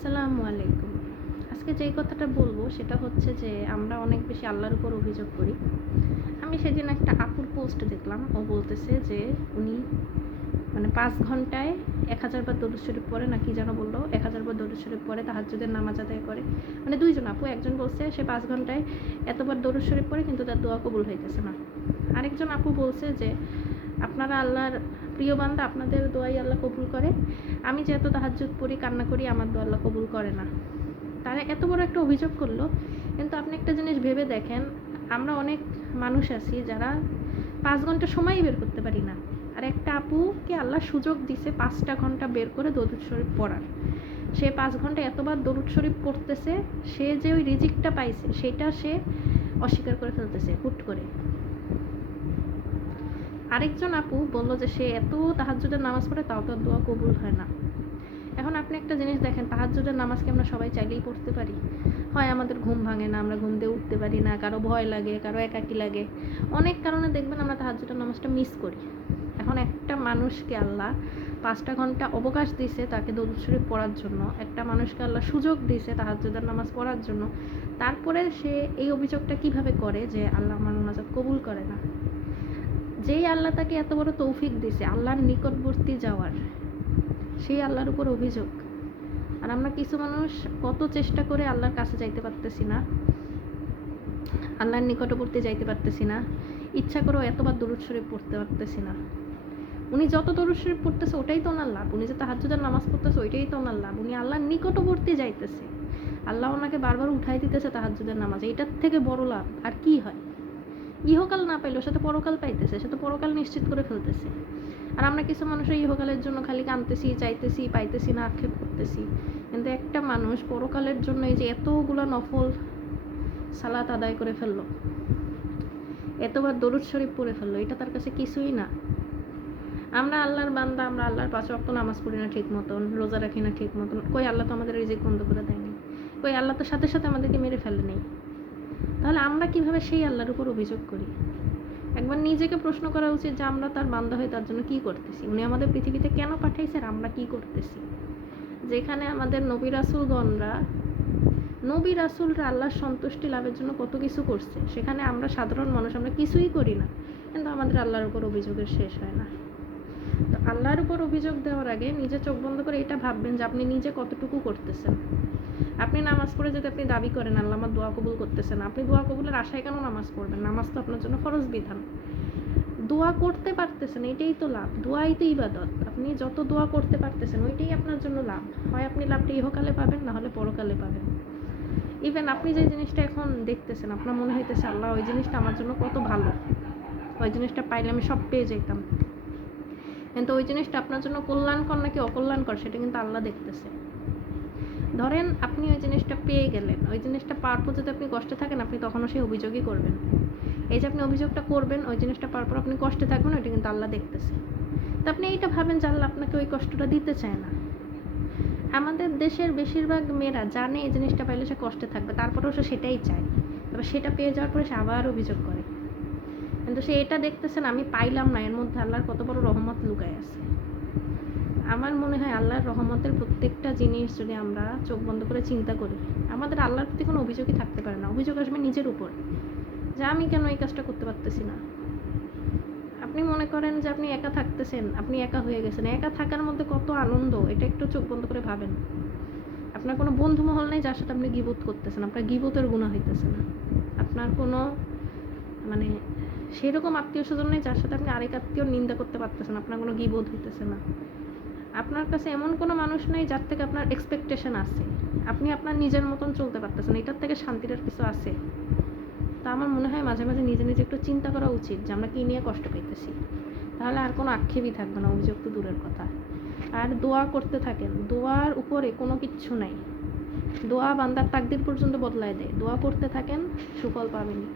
আসসালামু আলাইকুম। আজকে যেই কথাটা বলবো সেটা হচ্ছে যে আমরা অনেক বেশি আল্লাহর উপর অভিযোগ করি। আমি সেদিন একটা আপুর পোস্ট দেখলাম। ও বলতেছে যে উনি ৫ ঘন্টায় ১,০০০ বার দরুদ শরীফ পড়ে না কি যেন বলল, ১,০০০ বার দরুদ শরীফ পড়ে, তাহাজ্জুদের নামাজ আদায় করে। ২ জন আপু, একজন বলছে সে ৫ ঘন্টায় এতবার দরুদ শরীফ পড়ে কিন্তু তার দোয়া কবুল হইতেছে না। আরেকজন আপু বলছে যে আপনারা আল্লাহর প্রিয় বান্দা, আপনাদের দোয়াই আল্লাহ কবুল করে। আমি যে এত তাহাজ্জুদ পড়ি, কান্না করি, আমার দোয়া আল্লাহ কবুল করে না। তারা এত বড় একটা অভিযোগ করলো, কিন্তু আপনি একটা জিনিস ভেবে দেখেন, আমরা অনেক মানুষ আছি যারা 5 ঘন্টা সময়ই বের করতে পারি না। আর একটা আপুকে আল্লাহ সুযোগ দিছে 5টা ঘন্টা বের করে দরুদ শরীফ পড়ার। সে 5 ঘন্টা এতবার দরুদ শরীফ পড়তেছে, সে যে ওই রিজিকটা পাইছে সেটা সে অস্বীকার করে ফেলতেছে হুট করে। আরেকজন আপু বলল যে সে এত তাহাজ্জুদের নামাজ পড়ে তাও তার দোয়া কবুল হয় না। এখন আপনি একটা জিনিস দেখেন, তাহাজ্জুদের নামাজ কি আমরা সবাই চাইলেই পড়তে পারি? হয় আমাদের ঘুম ভাঙে না, আমরা ঘুম দিয়ে উঠতে পারি না, কারো ভয় লাগে, কারো একাকী লাগে, অনেক কারণে দেখবেন আমরা তাহাজ্জুদের নামাজটা মিস করি। এখন একটা মানুষকে আল্লাহ 5টা ঘন্টা অবকাশ দিয়েছে তাকে দরুদ শরীফ পড়ার জন্য, একটা মানুষকে আল্লাহ সুযোগ দিয়েছে তাহাজ্জুদের নামাজ পড়ার জন্য, তারপরে সে এই অভিযোগটা কিভাবে করে যে আল্লাহ আমার মোনাজাত কবুল করে না? যেই আল্লাহ তাকে এত বড় তৌফিক দিছে আল্লাহর নিকটবর্তী যাওয়ার, সেই আল্লাহর উপর অভিযোগ। আর আমরা কিছু মানুষ কত চেষ্টা করে আল্লাহর কাছে যাইতে পারতেছি না, আল্লাহর নিকটবর্তী যাইতে পারতেছি না, ইচ্ছা করেও এতবার দরুদ শরীফ পড়তে পারতেছি না। উনি যত দরুদ শরীফ পড়তেছে ওটাই তো ওনার লাভ, উনি যে তাহাজ্জুদের নামাজ পড়তেছে ওইটাই তো ওনার লাভ, উনি আল্লাহর নিকটবর্তী যাইতেছে, আল্লাহ ওনাকে বারবার উঠাই দিতেছে তাহাজ্জুদের নামাজ, এটার থেকে বড় লাভ আর কি হয়? ইহকাল না পাইলেও সে তো পরকাল পাইতেছে, সে তো পরকাল নিশ্চিত করে ফেলতেছে। আর আমরা কিছু মানুষের ইহকালের জন্য খালি কাঁদতেছি, চাইতেছি, পাইতেছি না, আক্ষেপ করতেছি। কিন্তু একটা মানুষ পরকালের জন্য এই যে এতগুলো নফল সালাত আদায় করে ফেললো, এতবার দরুদ শরীফ পড়ে ফেললো, এটা তার কাছে কিছুই না। আমরা আল্লাহর বান্দা, আমরা আল্লাহর 5 ওয়াক্ত নামাজ পড়ি না ঠিক মতন, রোজা রাখি না ঠিক মতন, কই আল্লাহ তো আমাদের রিজিক বন্ধ করে দেয়নি, কই আল্লাহ তো সাথে সাথে আমাদেরকে মেরে ফেলে নেই। তাহলে আমরা কিভাবে সেই আল্লাহর উপর অভিযোগ করি? একবার নিজেকে প্রশ্ন করা উচিত যে আমরা তার বান্দা হয়ে তার জন্য কী করতেছি, উনি আমাদের পৃথিবীতে কেন পাঠাইছে আর আমরা কী করতেছি? যেখানে আমাদের নবী রাসূলরা আল্লাহর সন্তুষ্টি লাভের জন্য কত কিছু করছে, সেখানে আমরা সাধারণ মানুষ আমরা কিছুই করি না, কিন্তু আমাদের আল্লাহর উপর অভিযোগের শেষ হয় না। তো আল্লাহর উপর অভিযোগ দেওয়ার আগে নিজে চোখ বন্ধ করে এটা ভাববেন যে আপনি নিজে কতটুকু করতেছেন। আপনি নামাজ পড়ে যদি আপনি দাবি করেন আল্লাহ আমার দোয়া কবুল করতেছেন, আপনি দোয়া কবুলের আশায় কেন নামাজ পড়বেন? নামাজ তো আপনার জন্য ফরজ বিধান। দোয়া করতে পারতেছেন এটাই তো লাভ, দোয়াই তো ইবাদত। আপনি যত দোয়া করতে পারতেছেন ওইটাই আপনার জন্য লাভ। হয় আপনি লাভটা ইহকালে পাবেন, না হলে পরকালে পাবেন। ইভেন আপনি যে জিনিসটা এখন দেখতেছেন, আপনার মনে হইতেছে আল্লাহ ওই জিনিসটা আমার জন্য কত ভালো, ওই জিনিসটা পাইলে আমি সব পেয়ে যেতাম, কিন্তু ওই জিনিসটা আপনার জন্য কল্যাণকর নাকি অকল্যাণকর সেটা কিন্তু আল্লাহ দেখতেছে। ধরেন আপনি ওই জিনিসটা পেয়ে গেলেন, ওই জিনিসটা পাওয়ার পর যদি আপনি কষ্টে থাকেন, আপনি তখনও সেই অভিযোগই করবেন। এই যে আপনি অভিযোগটা করবেন, ওই জিনিসটা পাওয়ার পর আপনি কষ্টে থাকবেন, ওইটা কিন্তু আল্লাহ দেখতেছে। তো আপনি এইটা ভাবেন যে আল্লাহ আপনাকে ওই কষ্টটা দিতে চায় না। আমাদের দেশের বেশিরভাগ মেয়েরা জানে এই জিনিসটা পাইলে সে কষ্টে থাকবে, তারপরেও সে সেটাই চায়, তবে সেটা পেয়ে যাওয়ার পরে সে আবার অভিযোগ করে। কিন্তু সে এটা দেখতেছেন আমি পাইলাম না, এর মধ্যে আল্লাহর কত বড় রহমত লুকায় আছে। আমার মনে হয় আল্লাহর রহমতের প্রত্যেকটা জিনিস যদি আমরা চোখ বন্ধ করে চিন্তা করি, আমাদের আল্লাহর প্রতি কোনো অভিযোগই থাকতে পারে না। অভিযোগ আসবে নিজের উপর, যে আমি কেন এই কাজটা করতে পারতেছি না। আপনি মনে করেন যে আপনি একা থাকতেছেন, আপনি একা হয়ে গেছেন, একা থাকার মধ্যে কত আনন্দ, এটা একটু চোখ বন্ধ করে ভাবেন। আপনার কোনো বন্ধু মহল নেই যার সাথে আপনি গীবত করতেছেন, আপনার গীবতের গুনাহ হইতেছে না। আপনার কোনো সেরকম আত্মীয় স্বজন নেই যার সাথে আপনি আরেক আত্মীয়র নিন্দা করতে পারতেছেন, আপনার কোনো গীবত হইতেছে না। আপনার কাছে এমন কোনো মানুষ নেই যার থেকে আপনার এক্সপেকটেশন আছে, আপনি আপনার নিজের মতন চলতে পারতেছেন, এটার থেকে শান্তির আর কিছু আছে? তা আমার মনে হয় মাঝে মাঝে নিজে নিজে একটু চিন্তা করা উচিত যে আমরা কী নিয়ে কষ্ট পাইতেছি, তাহলে আর কোনো আক্ষেপই থাকবে না, অভিযোগ তো দূরের কথা। আর দোয়া করতে থাকেন, দোয়ার উপরে কোনো কিচ্ছু নাই, দোয়া বান্দার তাকদির পর্যন্ত বদলায় দেয়। দোয়া করতে থাকেন, সুফল পাবেনই।